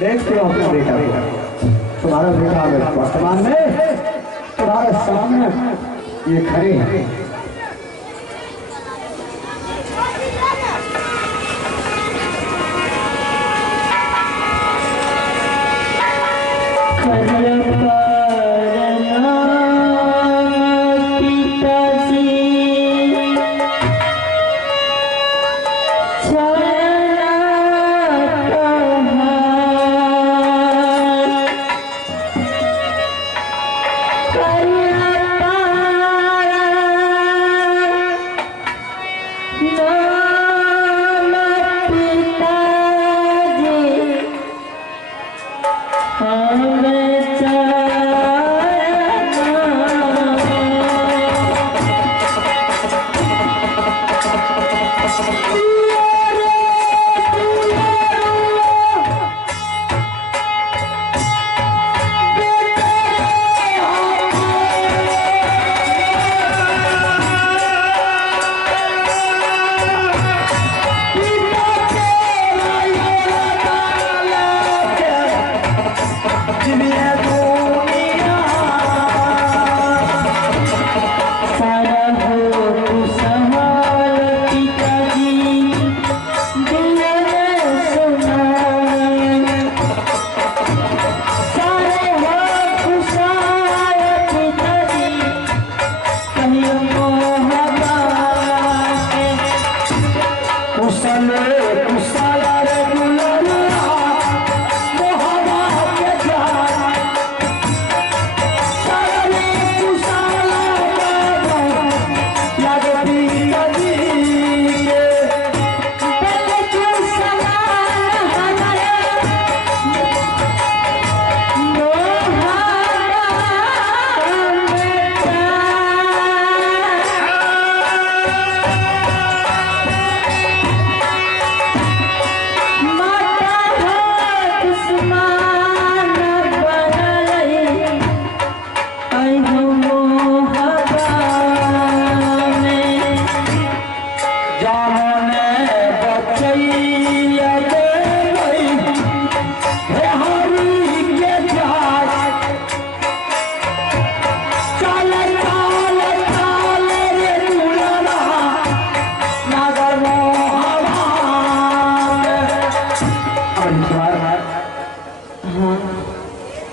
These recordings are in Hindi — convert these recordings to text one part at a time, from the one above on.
देखते हो अपने बेटा को, तुम्हारा बेटा वर्तमान में तुम्हारे सामने ये खड़े हैं।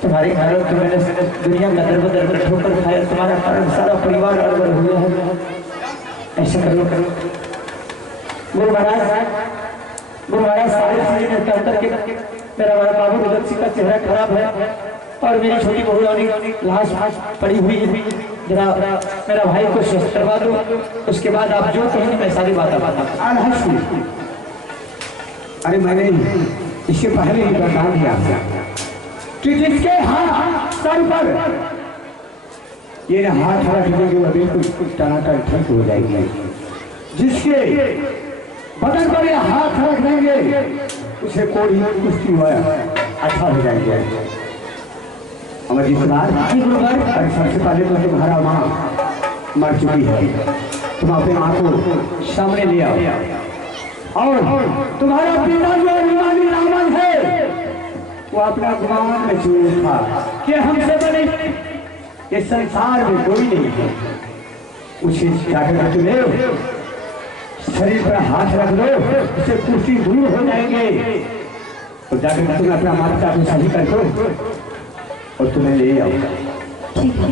तुम्हारे घरों की मैंने दुनिया का दर बदर ठोकर खाया, तुम्हारा कारण सारा परिवार गड़बड़ हुआ है। ऐसा करो गुरु महाराज सारे शरीर के अंदर के मेरा बड़ा बाबू विदंसी का चेहरा खराब है और मेरी छोटी बहू रानी लाश पड़ी हुई है। जरा मेरा भाई को स्वस्थ करवा दो, उसके बाद आप जो कहें मैं सारी बात बताता। अरे मैंने इससे पहले ही बता दिया कि जिसके हाथ सर पर ये हाथ रख देंगे वो बिल्कुल टनाटन ठीक हो जाएगी। जिसके बदन पर ये हाथ रख देंगे उसे कोई कुश्ती हुआ अच्छा हो जाएंगे। हमारी सबसे पहले तो तुम्हारा माँ मर चुकी है, तुम अपने माँ को सामने ले आओ और तुम्हारा पिता जो अभिमानी रावण है वो अपना गुमान में चूर था कि हमसे बने ये संसार में कोई नहीं है। उसे जाकर तुम्हें शरीर पर हाथ रख दो, उससे कुर्सी दूर हो जाएंगे और जाकर तुम्हें अपना माता को सही कर दो और तुम्हें ले आओ। ठीक है।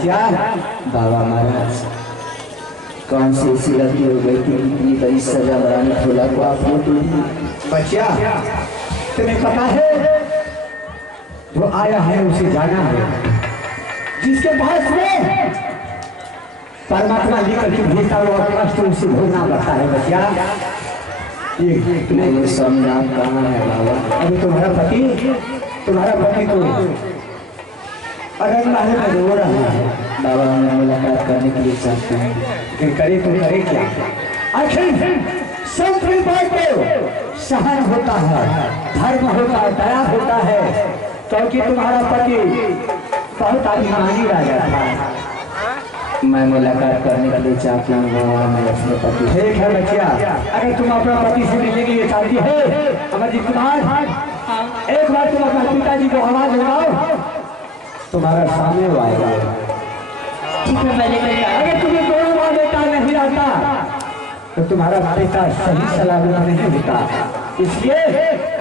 बच्चा। बाबा महाराज कौन सी ऐसी गलती हो गई थी इतनी बड़ी सजा बरानी खोला को आपने तो बच्चा तुम्हें पता है जो आया है उसे जाना है, जिसके पास में परमात्मा लेकर के भेजता हुआ कष्ट उसे भोगना पड़ता है बच्चा। ये मेरे स्वामी राम कहाँ है बाबा? अभी तुम्हारा पति तो अगर मारे में रो रहा है बाबा मैं मुलाकात करने के लिए चाहता हूँ। फिर करे तो करे क्या? आखिर सब बात तो सहन होता है, धर्म होता है, दया होता है, क्योंकि तुम्हारा पति बहुत अभिमानी राजा था। मैं मुलाकात करने के लिए चाहता हूँ बाबा, मैं अपने पति। ठीक है बच्चिया, अगर तुम अपना पति से मिलने के लिए चाहती है अमरजीत कुमार, एक बार तुम अपने पिताजी को आवाज लगाओ, तुम्हारा सामने वो आएगा। ठीक है मैं लेकर अगर तुम्हें दोनों माँ बेटा नहीं आता तो तुम्हारा पिता सही सलामत नहीं होता, इसलिए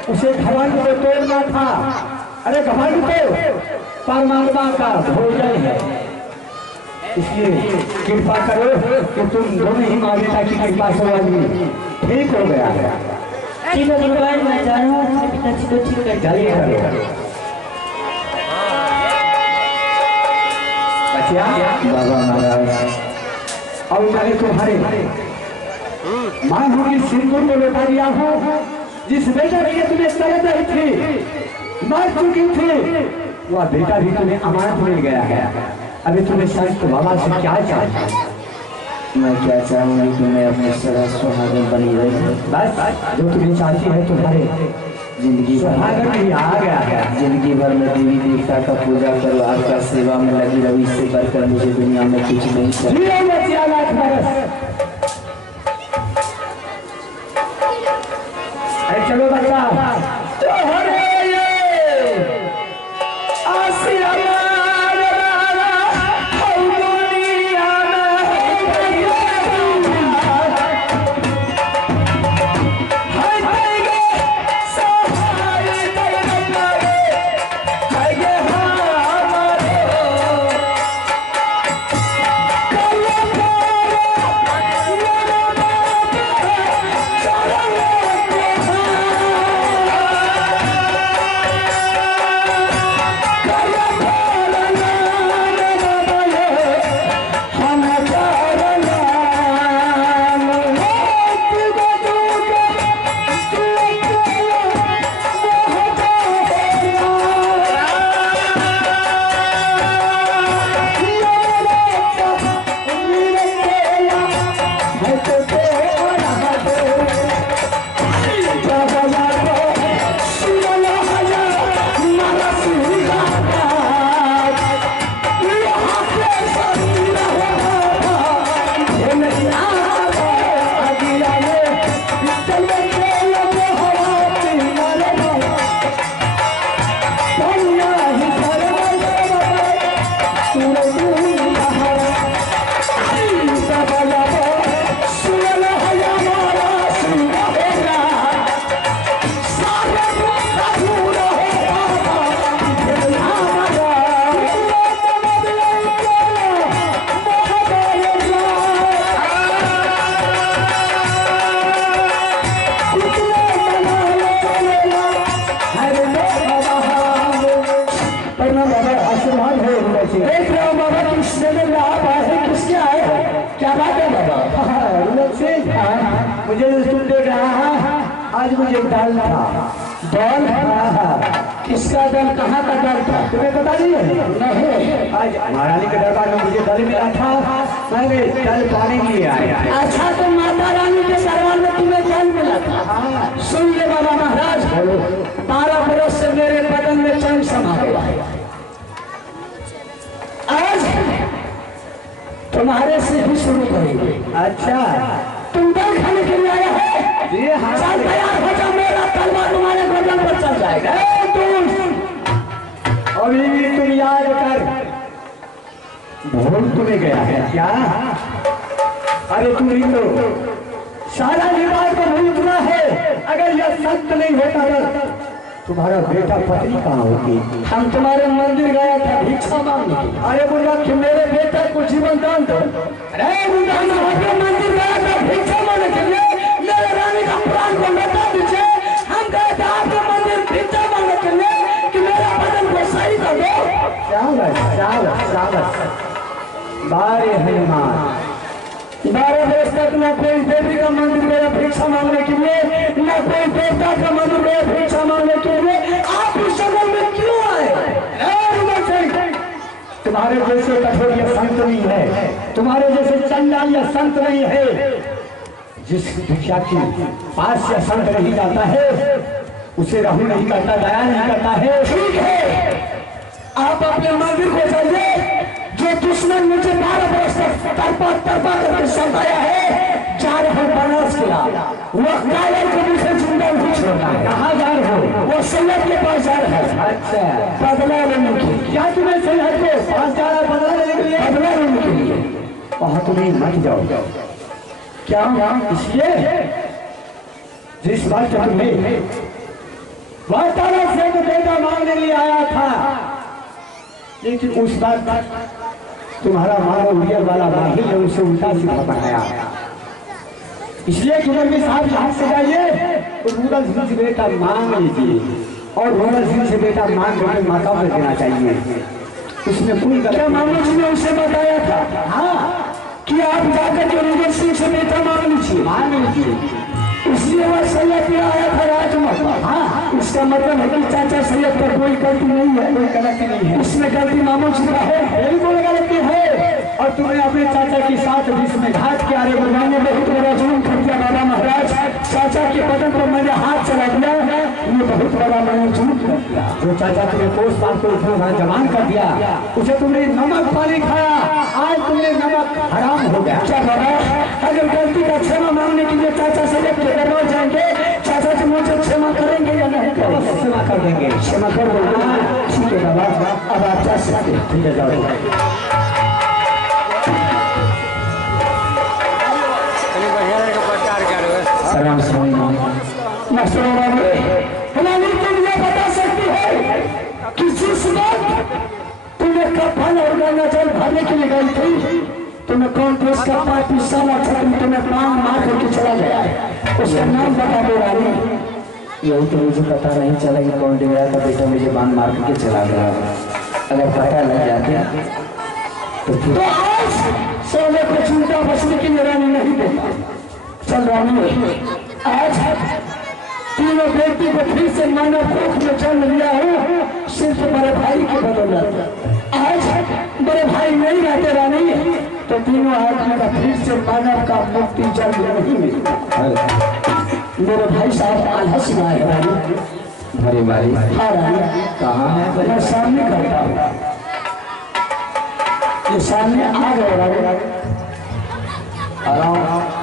उसे घमंड को तोड़ना था। अरे घमंड तो परमात्मा का भोजन है, इसलिए कृपा करो कि तुम दोनों ही माँ बेटा की कृपा से आदमी ठीक हो गया है। ठीक है गुरुवार मैं जा रहा हूँ अपने पिताजी को ठीक कर चलिए करो बच्चिया। बाबा महाराज अब मैंने तुम्हारे माँ होगी सिंदूर को लौटा दिया हो, जिस बेटा के लिए तुम्हें तरह रही थी, मर चुकी थी, वह बेटा भी तुम्हें अमानत मिल गया है। अभी तुम्हें संत बाबा से क्या चाहिए? मैं क्या चाहूँगी कि मैं अपने सदा सुहागन बनी रही। बस जो तुम्हें चाहती है तुम्हारे जिंदगी सुहागन भी आ गया है। जिंदगी भर में देवी देवता का पूजा करो, आपका सेवा में लगी रवि से बढ़कर मुझे दुनिया में कुछ नहीं चाहिए। बच्चिया लाख बरस। चलो बच्चा तो मुझे तुम देख रहा है, आज मुझे दल था, दल किसका दल, कहाँ का दल था तुम्हें बता दिया नहीं? आज महारानी के दरबार में मुझे दल मिला था, मैंने दल पाने के लिए आया। अच्छा तो माता रानी के दरबार में तुम्हें दल मिला था? सुन ले बाबा महाराज, 12 बरस से मेरे बदन में चैन समा गया है। आज तुम्हारे से भी शुरू करेंगे। अच्छा तुम दल खाने के लिए आया है? चल तैयार हो जा, मेरा तलवार तुम्हारे गर्दन पर चल जाएगा। अभी भी तुम याद कर, भूल तुम्हें गया है क्या? अरे तुम्हें तो सारा रिवाज को भूलना है। अगर यह सत्य नहीं होता तुम्हारा बेटा पत्नी कहाँ होगी? हम तुम्हारे मंदिर गया था भिक्षा मांगने। अरे बोला कि मेरे बेटा को जीवन दान दो। अरे आपके मंदिर गया था भिक्षा मांगने के लिए, मेरे रानी का प्राण को बता दीजिए। हम गए थे आपके मंदिर भिक्षा मांगने के लिए कि मेरा बदन को सही कर दो। बारे हनुमान, 12 वर्ष तक न कोई देवी का मंदिर गया भिक्षा मांगने के लिए, न कोई देवता का मंदिर गया भिक्षा मांगने के लिए। आप इस जगह में क्यों आए? तुम्हारे जैसे कठोर या संत नहीं है, तुम्हारे जैसे चंडाल या संत नहीं है। जिस भिक्षा के पास या संत नहीं जाता है उसे रहू नहीं करता, दया नहीं करता है। ठीक है, आप अपने मंदिर को जाइए। जो दुश्मन मुझे 12 वर्ष तक तरपा करके सताया है, जा रहे हो बनारस किला। वो कायर को मुझे जिंदा नहीं छोड़ना है। कहाँ जा रहे हो? वो सैयद के पास जा रहा है। अच्छा, बदला लेने के लिए। क्या तुम्हें सैयद के पास जा रहा है? बदला लेने के लिए? बदला लेने के लिए। वहां तुम्हें मत जाओ। क्या इसलिए जिस बात तुम्हें वह तारा से तो बेटा मांगने लिए आया था, लेकिन उस बात तुम्हारा मानो उड़ियर वाला माही ने उसे उल्टा सीधा बनाया। इसलिए कि में साहब यहाँ से जाइए तो रूरल सिंह से बेटा मांग लीजिए, और रूरल सिंह से बेटा मांग करके माता को देना चाहिए। उसमें कोई क्या मामू जी ने उसे बताया था? हाँ, कि आप जाकर के रूरल सिंह से बेटा मांग लीजिए। इसलिए वह सैयद में आया था राजमहल। हाँ, इसका मतलब है कि चाचा सैयद पर कोई गलती नहीं है। कोई गलती नहीं है। इसमें गलती मामू जी का है। बिल्कुल गलती है। और तुमने अपने चाचा के साथ जिसमें घात किया, रे मैंने बहुत बड़ा जुर्म कर दिया बाबा महाराज। चाचा के बदन पर मैंने हाथ चला दिया, ये बहुत बड़ा मैंने जुर्म कर दिया। जो चाचा तुम्हें पोस पाल को इतना जवान कर दिया, उसे तुमने नमक पानी खाया, आज तुमने नमक हराम हो गया। क्या बाबा, अगर गलती का क्षमा मांगने के लिए चाचा सैयद के दरबार जाएंगे, चाचा जी मुझे क्षमा करेंगे या नहीं करेंगे? क्षमा कर देंगे। क्षमा कर देंगे। ठीक है बाबा, अब आप जा सकते हैं। ठीक है, जाओ। सलाम हमारी तुम ये बता सकती है कि जिस वक्त तुम्हें कफन और गंगा जल भरने के लिए गई थी, तुम्हें कौन देश का पापी साला छत्री तुम्हें प्राण मार करके चला गया है? उसका नाम बता दो रानी। यही तो मुझे पता नहीं चला कि कौन डेरा का बेटा मुझे बांध मार करके चला गया। अगर पता लग जाता तो आज सोने को चिंता बचने की रानी नहीं देता। चल रानी, आज तीनों व्यक्ति को फिर से मानव कोख में जन्म लिया हो, सिर्फ बड़े भाई के बदौलत। आज बड़े भाई नहीं रहते रानी, तो तीनों आदमी का फिर से मानव का मुक्ति जन्म नहीं मिलता। मेरे भाई साहब आल्हा सिंह आए रानी। हमारे भाई हाँ रानी, कहाँ है? मैं सामने करता हूँ, ये सामने आ गए रानी। आराम।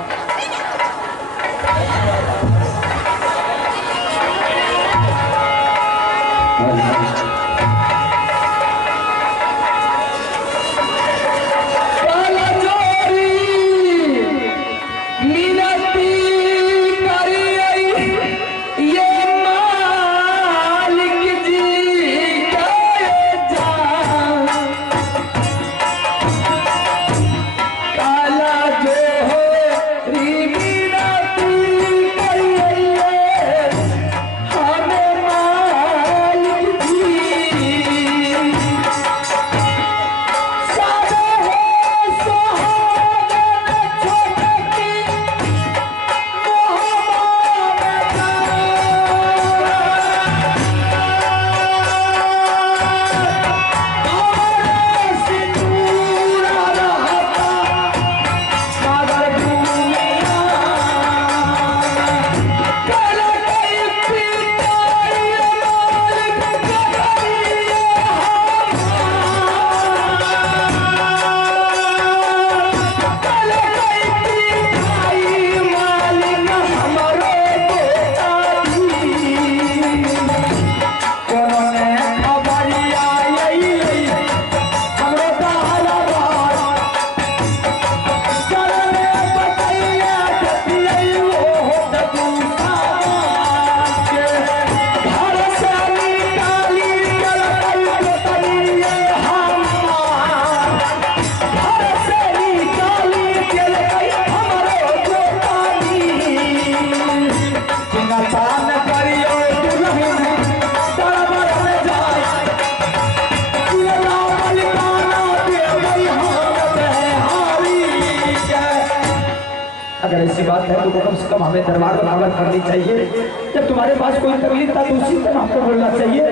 ऐसी बात है तो कम से कम हमें दरबार में खबर करनी चाहिए। जब तुम्हारे पास कोई तकलीफ था तो उसी टाइम हमको बोलना चाहिए।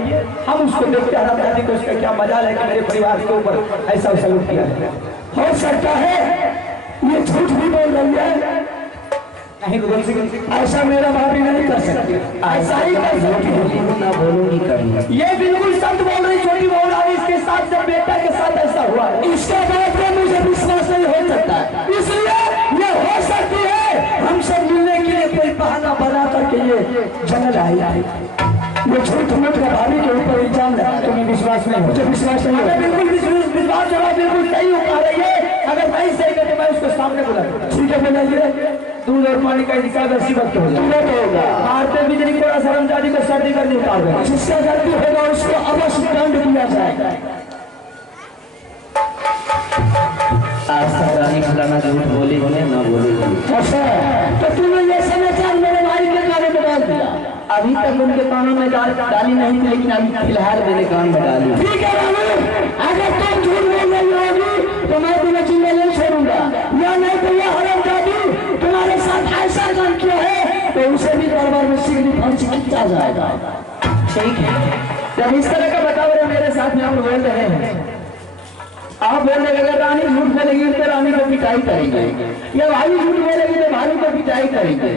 हम उसको देखते हैं दादी को, उसका क्या मजाल है कि मेरे परिवार के ऊपर ऐसा सलूक किया है। हो सकता है ये झूठ भी बोल रही है, नहीं ऐसा मेरा भाभी नहीं कर सकती, ऐसा ही कर सकती ना बोलूंगी कभी। ये बिल्कुल सत्य बोल रही छोटी बहू रानी। इसके साथ जब बेटा के साथ ऐसा हुआ, इसके बाद में मुझे विश्वास नहीं हो सकता, इसलिए ये हो सकती है हमसे मिलने के लिए कोई बहाना बना करके ये जंगल आई। ये झूठ मूठ का भाभी के ऊपर इल्जाम लगा, तुम्हें विश्वास नहीं, मुझे विश्वास नहीं है। बिल्कुल विश्वास जरा बिल्कुल सही हो पा रही है। अगर नहीं सही है तो मैं उसको सामने बुला, ठीक है बुलाइए। दूध और पानी का हिसाब ऐसी वक्त हो जाएगा। भारतीय बिजली को शर्मजादी को सर्दी करनी उतार देगा। जिसका गलती होगा उसको अवश्य दंड दिया जाएगा। आज तक रानी फलाना झूठ बोली होने ना बोली। अच्छा तो तूने ये समाचार मेरे भाई के कानों में डाल दिया? अभी तक उनके कानों में डाली नहीं थी, लेकिन अभी फिलहाल मेरे कान में डाली। ठीक है रानी, अगर तुम झूठ बोल रही होगी तो मैं तुम्हें जिंदा नहीं छोड़ूंगा, या नहीं तो यह हरामजादी तुम्हारे साथ ऐसा काम किया है तो उसे भी दरबार में शीघ्र फांसी खींचा जाएगा। ठीक है, जब इस तरह का बताओ मेरे साथ में आप बोल रहे हैं, आप बोल रहे अगर रानी झूठ बोलेगी तो रानी को पिटाई करेंगे, या भाई झूठ बोलेगी तो भाई को पिटाई करेंगे।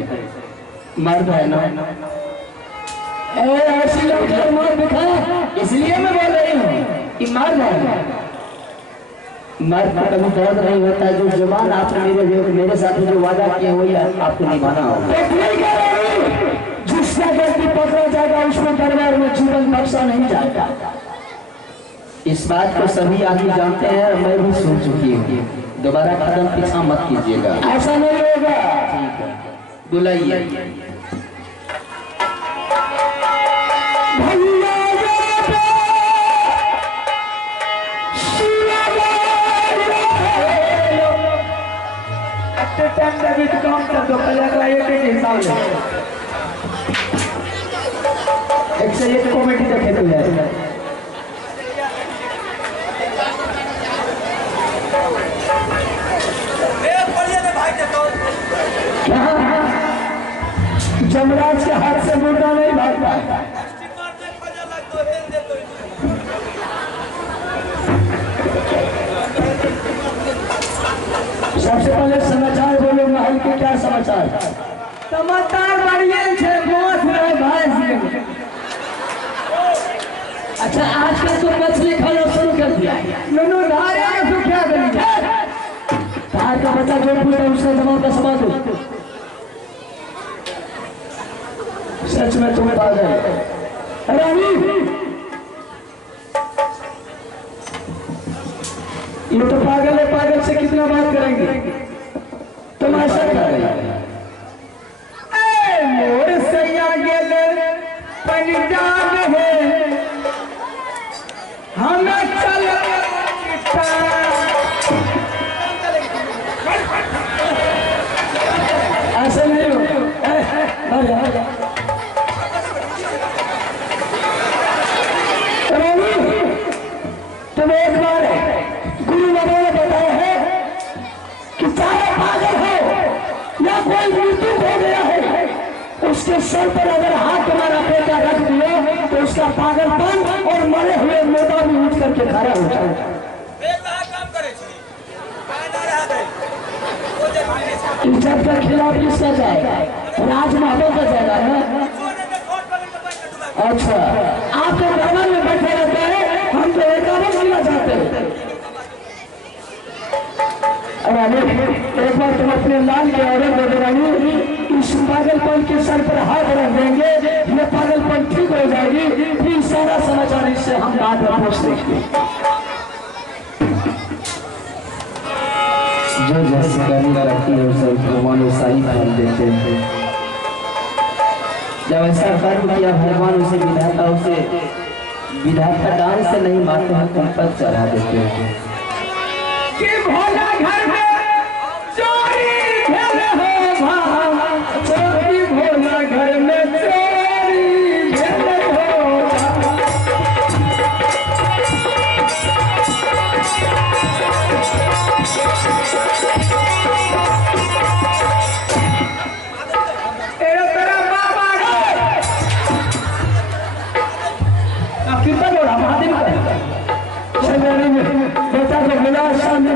मर्द है ना, ऐसी लड़की मर्द दिखा, इसलिए मैं बोल रही हूँ कि मर्द है। मर्द का कभी दर्द नहीं होता। जो जुबान आपने मेरे साथ जो वादा किया वही आपको निभाना होगा। जिसका गलती पकड़ा जाएगा उसको दरबार में जीवन बख्शा नहीं जाएगा। इस बात को सभी आदमी जानते हैं, मैं भी सुन चुकी हूँ। दोबारा कदम पीछा मत कीजिएगा। ऐसा नहीं होगा। ठीक है, बुलाइए। काम कर दो पहले एक हिसाब से, एक से एक कॉमेडी देखे तो यार। जमराज के हाथ से मुर्दा नहीं भागता है। सबसे पहले समाचार बोलो, महल के क्या समाचार? समाचार बढ़िया है भाई। अच्छा आजकल तो मछली खाना शुरू कर दिया, धार का बच्चा जो पूछा उसका जवाब का सवाल दो। सच में तुम्हें पागल रानी, ये तो पागल है, पागल से कितना बात करेंगे? तुम ऐसा करेंगे मोर सैया गेल पंजाब है हमें चल ऐसे नहीं हो। तुम एक बार गुरु बाबा ने बताया है कि चाहे पागल हो या कोई मृत्यु हो गया है, उसके सर पर अगर हाथ तुम्हारा बेटा रख दिया तो उसका पागलपन और मरे हुए मोटा भी उठ करके खड़ा हो जाएगा। इज्जत का खिलाफ किसका जाएगा? राजमहलों का जाएगा है। अच्छा आप तो दरबार में बैठे रहते हैं, हम तो एकादश मिला जाते हैं। एक बार तुम अपने लाल के ऑर्डर दे दे रानी, इस पागलपन के सर पर हाथ रख देंगे, ये पागलपन ठीक हो जाएगी, फिर सारा समाचार इससे हम बात में पूछ देंगे। जो जैसे करनी लगती है उसे भगवान वैसा ही फल देते हैं। जब ऐसा कर्म किया भगवान उसे विधाता डांस से नहीं मारते हैं, तुम पर चढ़ा देते हैं। कि भोला घर में चोरी भेल हो भाई, चोरी भोला घर में चोरी भेल हो। देने में बेटा को मिला शाम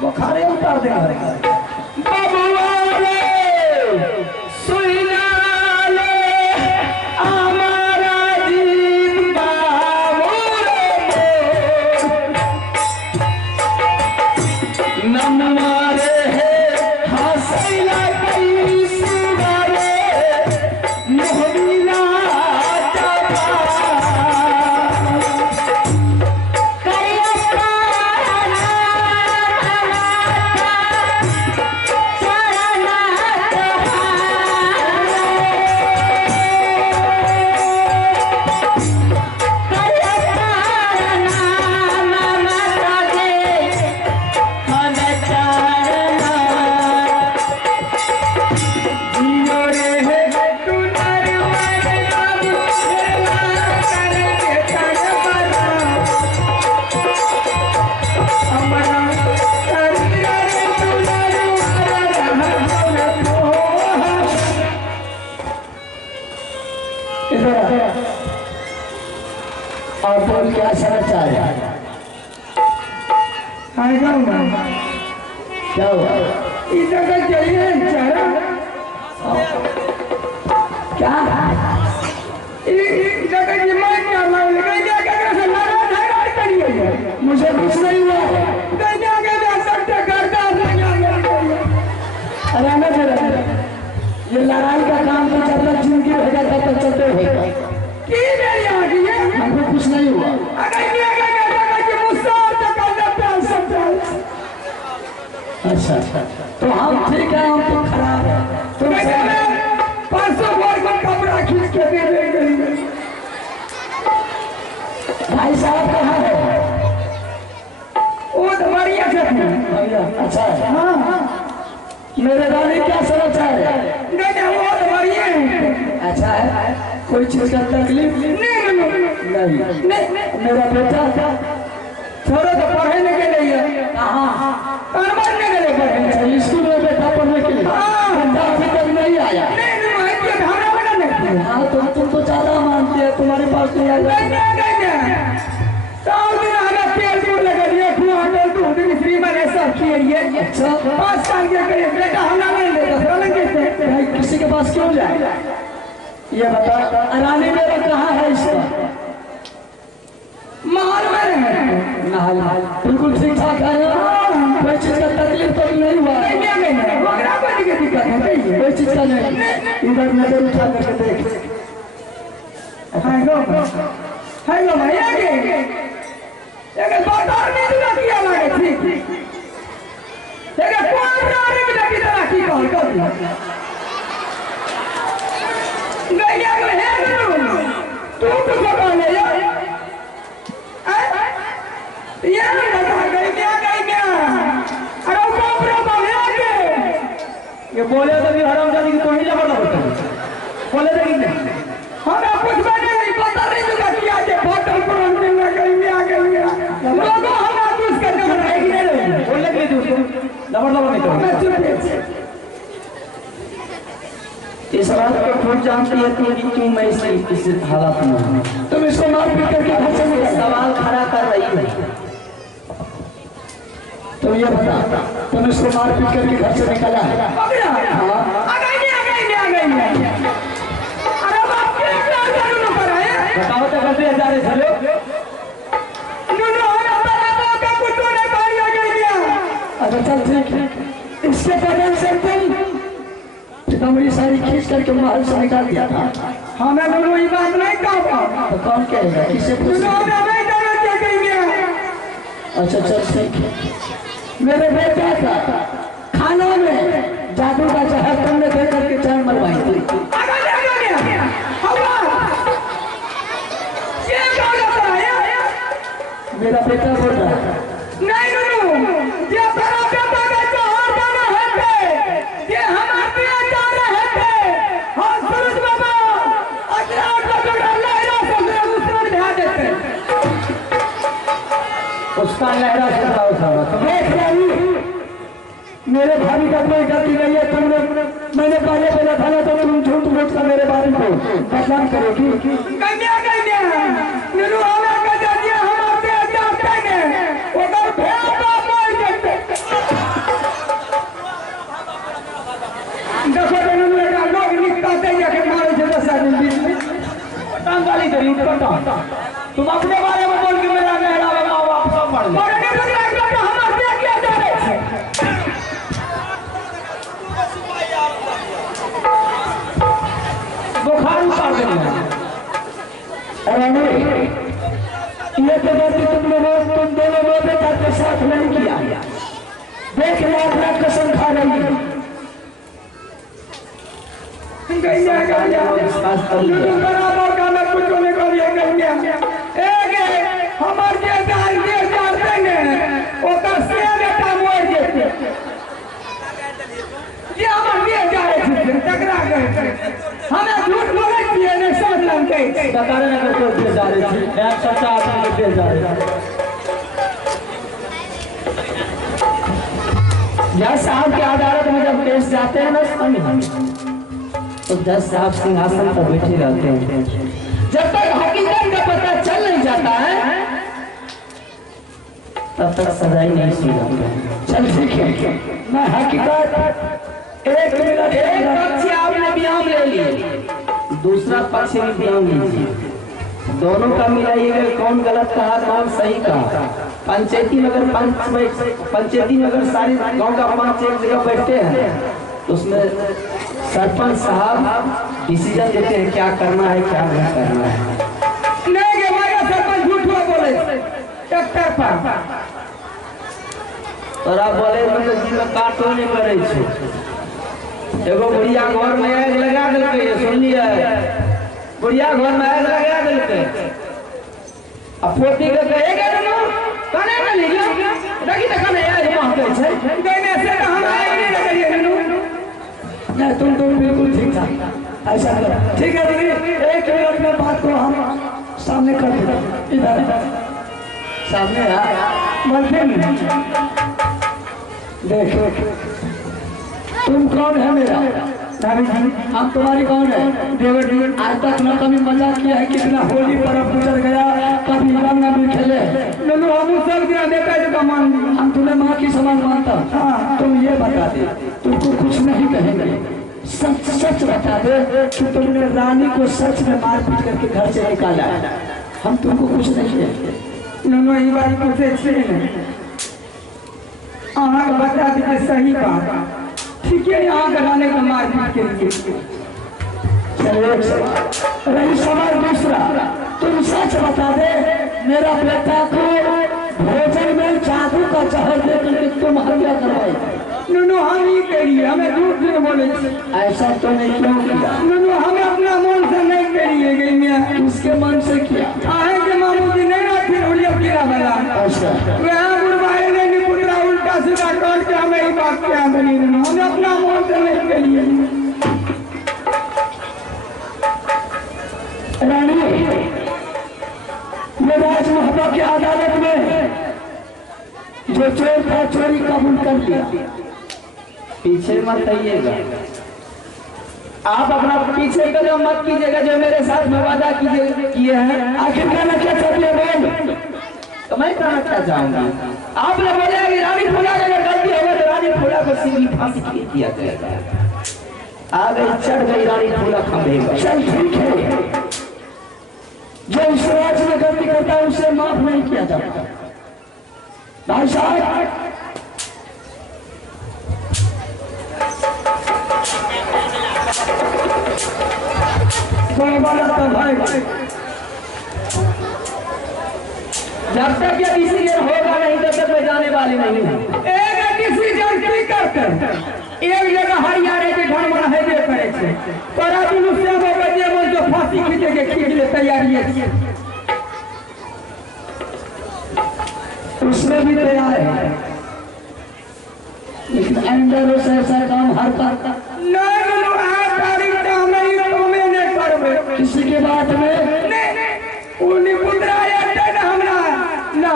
बुखारे उतार देगा बबुआ रे सुना ले हमारा जीव बाबू रे नमारे है हंसैला कई सुनारे मोहबिला और बोल क्या समाचार है? क्या हुआ? इधर का चाहिए चारा क्या इधर का दिमाग क्या मार लगा क्या कर रहा है मुझे कुछ नहीं हुआ। गंजा के जा सकते करता अरे ना जरा ये लड़ाई का काम तो जब तक जिंदगी हो जाता तो चलते हुए की नहीं आ गई है हमको कुछ नहीं हुआ। अगर ये अगर कि मुझसे तो करना प्यार सकता है अच्छा तो हम ठीक है, हम तो खराब है। तुम परसों भर को कपड़ा खींच के दे देंगे। भाई साहब कहाँ है? वो तो बढ़िया से अच्छा है। हाँ मेरे गाने क्या समाचार है? नहीं वो तो बढ़िया है। अच्छा है, कोई चीज का तकलीफ नहीं। मेरा बेटा छोड़ो तो पढ़ने के लिए कहाँ पढ़ने के लिए पढ़े स्कूल में बेटा पढ़ने के लिए अभी तक नहीं आया। हाँ तुम तो ज्यादा मानते हैं, तुम्हारे पास नहीं आया। अच्छा 5 साल के करीब बेटा हमरा नहीं देता भाई किसी के पास क्यों जाए? ये बता रानी मेरा कहाँ है? इसका महल में है। महल बिल्कुल ठीक ठाक है। कोई चीज का तकलीफ तो नहीं हुआ? कोई चीज का नहीं। इधर नजर उठा करके देख। हेलो भैया के अगर बाजार में तो किया लगे ठीक लेकिन कौन रानी में लगी तरह की कॉल कर दिया गैया को है तू तो पकड़ ले यार ये बता गैया अरे कोपरा बाहर के ये बोले तो भी हराम जाने की कोई जबर ना होता बोले तो नहीं हमें कुछ नहीं पता नहीं चला क्या के होटल पर हम गैया लोगों हम कुछ करने वाला है कि नहीं बोले कि तू लबर नहीं तो इस बात को खुद जानती है कि क्यों मैं इस हालात में हूं। तुम इसको मारपीट करके घर से सवाल खड़ा कर रही है। तुम ये बता तुम इसको मारपीट करके घर से निकाला है? बताओ तो करते जा रहे चलो अच्छा चल ठीक है। इससे पहले से तुम्हारी सारी खींच करके महल से निकाल दिया था। हाँ मैं दोनों ये बात नहीं कहा तो कौन कहेगा? किसे अच्छा चल ठीक है। मेरे बेटे का खाना में जादू का जहर तुमने दे करके जान मरवाई थी। मेरा बेटा बोल रहा है उसका लहरा सुधार देख रही मेरे भाभी का कोई गलती नहीं है। तुमने मैंने पहले बोला था ना तो तुम झूठ मूठ का मेरे बारे को बदनाम करोगी। तेरी उत्पत्ता। तुम अपने बारे में बोल के मेरा नहरा में माँ बाप सब मर गए। बुखार उतार देंगे। अरे नहीं, ये तो बात तुम दोनों बेटा के साथ नहीं किया। देख लाख कसम खा रही है। बराबर का मैं कुछ होने को लिए हमारे देंगे ओकर से बेटा मोड़ देते ये हमारे जा रहे थे टकरा गए हमें झूठ बोले किए ने समझ लगे बता रहे हैं को दे जा रही थी मैं सच्चा आपको दे जा रहा हूं। जज साहब की अदालत में जब केस जाते हैं ना स्वामी तो जज साहब सिंहासन पर बैठे रहते हैं। जब तक हकीकत का पता चल नहीं जाता है तब तक सजाई नहीं सी जाती है। चल ठीक है, मैं हकीकत एक पक्ष आपने बयान ले लिया, दूसरा पक्ष भी बयान लीजिए, दोनों का मिलाइएगा कौन गलत कहा कौन सही कहा। पंचायती में अगर सारे गांव का पंच एक जगह बैठते हैं तो उसमें सरपंच साहब डिसीजन देते हैं क्या करना है क्या नहीं करना है। नहीं कि हमारा सरपंच झूठ बोले एक तरफा तोरा बोले मतलब जी में काटो नहीं करे छे। एगो बुढ़िया घर में आग लगा देलकै, सुनलिए बुढ़िया घर में आग लगा देलकै आ पोती के कहे गे न कने न लियो देखी त कने आग महकै छै कहने से हम आग नहीं लगाइए नहीं तुम बिल्कुल ठीक था। ऐसा कर ठीक है दीदी, एक मिनट में बात को हम सामने कर देते इधर सामने आ मलकिन देख तुम कौन है मेरा हम तुम्हारी कौन है देवर जी। आज तक न कभी मजा किया है, कितना होली पर्व गुजर गया, कभी रंग न खेले। ननु हम सब दिन देखा है तो मान हम तुम्हें माँ की समान मानता। हाँ तुम ये बता दे, तुमको कुछ नहीं कहेंगे, सच सच बता दे कि तुमने रानी को सच में मार पीट करके घर से निकाला है। हम तुमको कुछ नहीं कहेंगे। ननु ये बात पूछे छे आहाँ बता दीजिए सही बात ठीक है। यहाँ कराने का मार पीट के लिए रही सवाल दूसरा, तुम सच बता दे मेरा बेटा को भोजन में जादू का जहर दे करके तुम हत्या करवाए। ननु हम ही करिए, हमें झूठ नहीं बोले। ऐसा तो नहीं क्यों किया? ननु हमें अपना मन से नहीं करिए गई मैं उसके मन से किया। आहे के मामू जी नहीं रखे उड़िया कीड़ा वाला अच्छा वह गुरबाई ने निपुत्रा उल्टा सीधा काट के हमें ही बात किया बनी। हमने अपना मन से नहीं करिए। रानी ये राज महबा की अदालत में जो चोर था चोरी कबूल कर लिया। पीछे मत आइएगा, आप अपना पीछे कदम मत कीजिएगा। जो मेरे साथ में वादा किए हैं आखिर कहना क्या चाहते हैं? तो मैं कहना क्या चाहूंगा, आपने बोला कि रानी फूला का अगर गलती होगा तो रानी फूला को सीधी फांसी किया जाएगा। आ गई चढ़ गई रानी फूला खंभे पर। चल ठीक है, जो इस राज में गलती करता है उसे माफ नहीं किया जाता। भाई साहब भाई जब तक ये डिसीजन होगा नहीं तब तक मैं जाने वाली नहीं हूँ। एक डिसीजन की करते एक जगह हरियाणा के घर में है जे करे छे तोरा दुनु से होगा जे बोल जो फांसी खींचे के खींच ले तैयारी है उसमें भी तैयार है, लेकिन अंदर से ऐसा काम हर बार नहीं तारीख हम नहीं करबे किसी के बात में उनी पुत्रा एकटा ना हमरा ना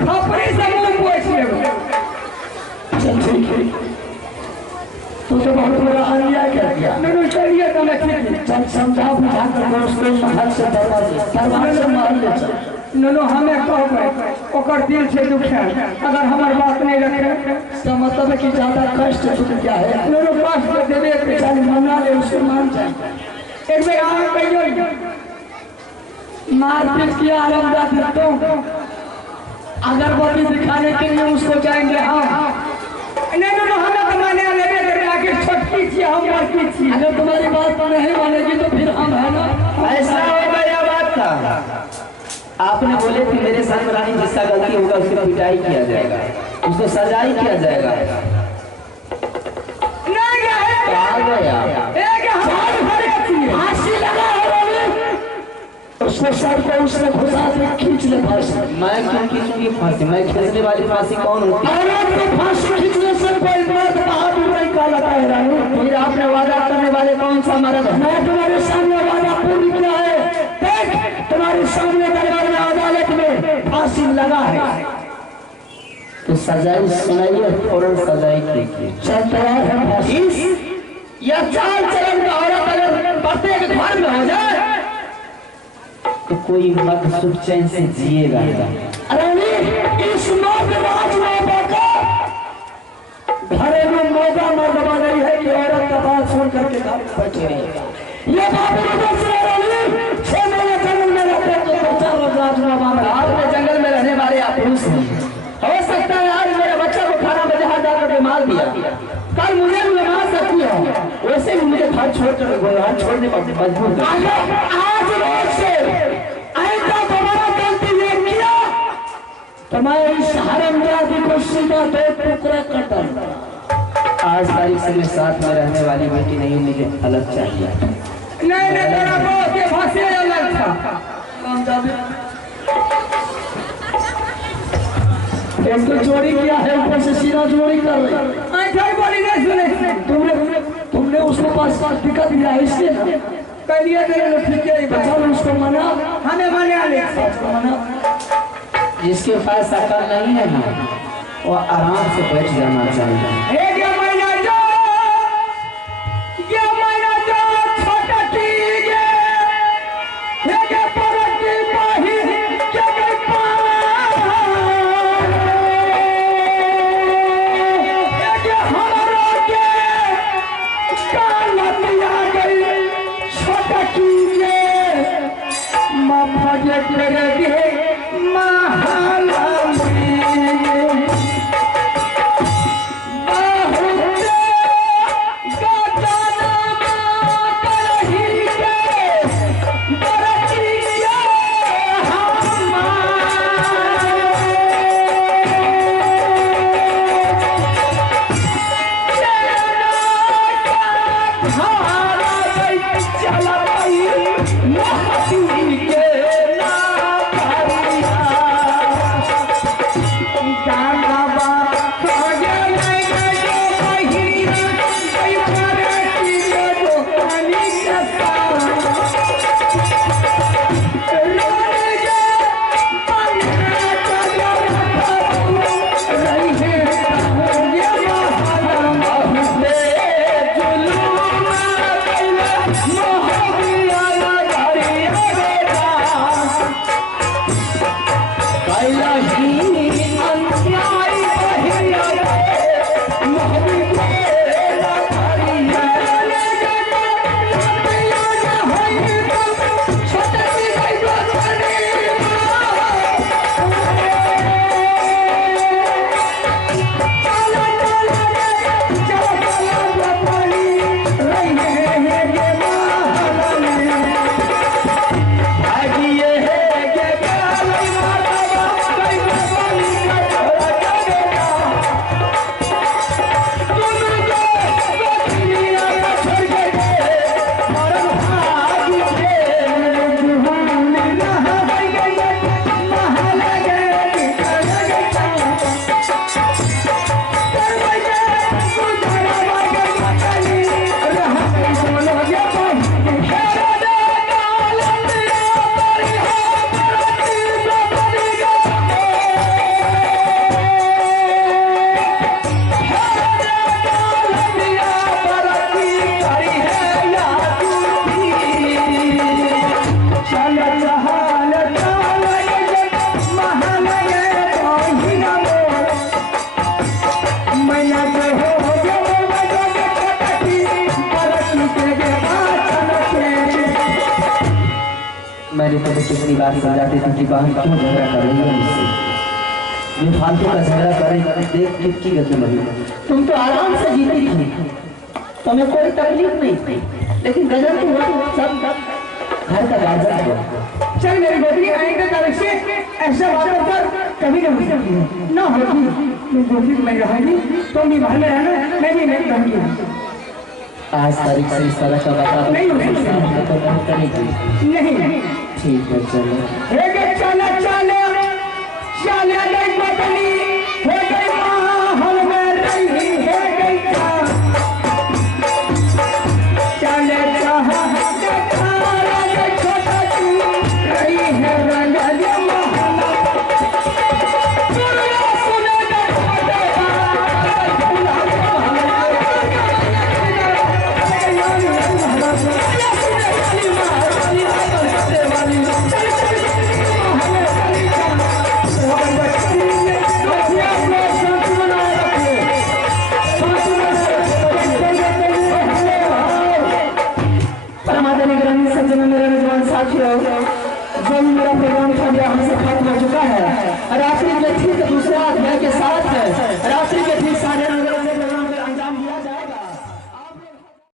खपरी से मुंह पोछ लेबो। चल ठीक है, तो बहुत बड़ा अन्याय कर दिया। नहीं चलिए तो मैं चल समझा बुझा कर उसको महल से दरबार से मार ले चल। ननो हमें कहबे ओकर दिल से दुखा अगर हमार बात नहीं रखे इसका मतलब है कि ज्यादा कष्ट दुख क्या है। ननो कष्ट देवे के चल मना ले, उसे मान जाए। एक बेर आ कहियो मारपीट किया आरामदायक तो अगरबत्ती दिखाने के लिए उसको जाएंगे हम। नहीं तो हमें कमाने वाले आगे छोटकी थी हम बड़की थी। अगर तुम्हारी बात नहीं मानेगी तो फिर हम है ना। ऐसा होगा या बात था आपने बोले कि मेरे साथ रानी जिसका गलती होगा उसकी पिटाई किया जाएगा, उसको सजाई किया जाएगा। फांसी लगा उसको सर को उसने घुसा के खींच ले फांसी। मैं क्यों खींचूंगी फांसी? मैं खींचने वाली फांसी कौन होती है? औरत को फांसी खींचने से कोई मर्द बहादुर नहीं कहलाता है रानी। फिर आपने वादा करने वाले कौन सा मर्द है? मैं तुम्हारे सामने वादा पूरी किया है। देख तुम्हारे सामने दरबार में अदालत में फांसी लगा है तो सजाई सुनाइए, फौरन सजाई कीजिए। चल तैयार है फांसी। या चाल चलन का औरत अगर प्रत्येक घर में हो जाए तो कोई मर्द सुख चैन से जिएगा। रानी इस मौत राजमाता का घरेलू मौका मर्दबा नहीं है कि औरत का बात सुन करके बैठे रही। ये बात रानी 6 महीने जंगल में रहते तो बच्चा राजमाता में आपने जंगल में रहने वाले आप पुरुष हैं। हो सकता है आज मेरे बच्चा को खाना बाजार जाकर के मार दिया, कल मुझे भी मार सकती हो। वैसे भी मुझे घर छोड़ने पर मजबूर कर। आज रोज से ऐसा दोबारा गलती ये किया तो मैं इस हरामजादी को सीधा 2 टुकड़ा कर दूंगा। आज तारीख से मैं साथ में रहने वाली बेटी नहीं, मुझे अलग चाहिए। नहीं तेरा बहुत ये फांसी अलग था। इसको चोरी किया है, ऊपर से सीधा चोरी कर रही। बोली नहीं सुने तुमने उसको पास टिकट दिया है इसलिए कलिए तेरे ठीक है बचा उसको मना। हमें माने वाले जिसके पास अकल नहीं है ना वो आराम से बैठ जाना चाहिए। एक महीना जो ये महीना जो छोटा ठीक है एक परत की पाही के एक हमारा के काला दिया गई छोटा की माफा जे करे दे महाला चला कितनी बार समझाते थे कि बहन क्यों झगड़ा कर रही है मुझसे, बेफालतू का झगड़ा कर रही है, देख कितनी गति लगी। तुम तो आराम से जीती थी, तुम्हें कोई तकलीफ नहीं थी, लेकिन गजब हुआ सब घर का गार्जियन हुआ। चल मेरी बेटी आएंगे कल से ऐसा बात कर कभी कभी ना होती मैं बेटी में रहेगी तुम भी घर में रहना मैं भी नहीं रहूंगी। आज तारीख से इस तरह का बता नहीं हो सकता तो मैं करेगी नहीं। ठीक है चलो। हे गए चले चले चले गई पत्नी हे गई मां हम में रही हे गई चले चाहा जो मेरा प्रोग्राम था हमसे खत्म हो चुका है। रात्रि के ठीक दूसरे अध्याय के साथ रात्रि के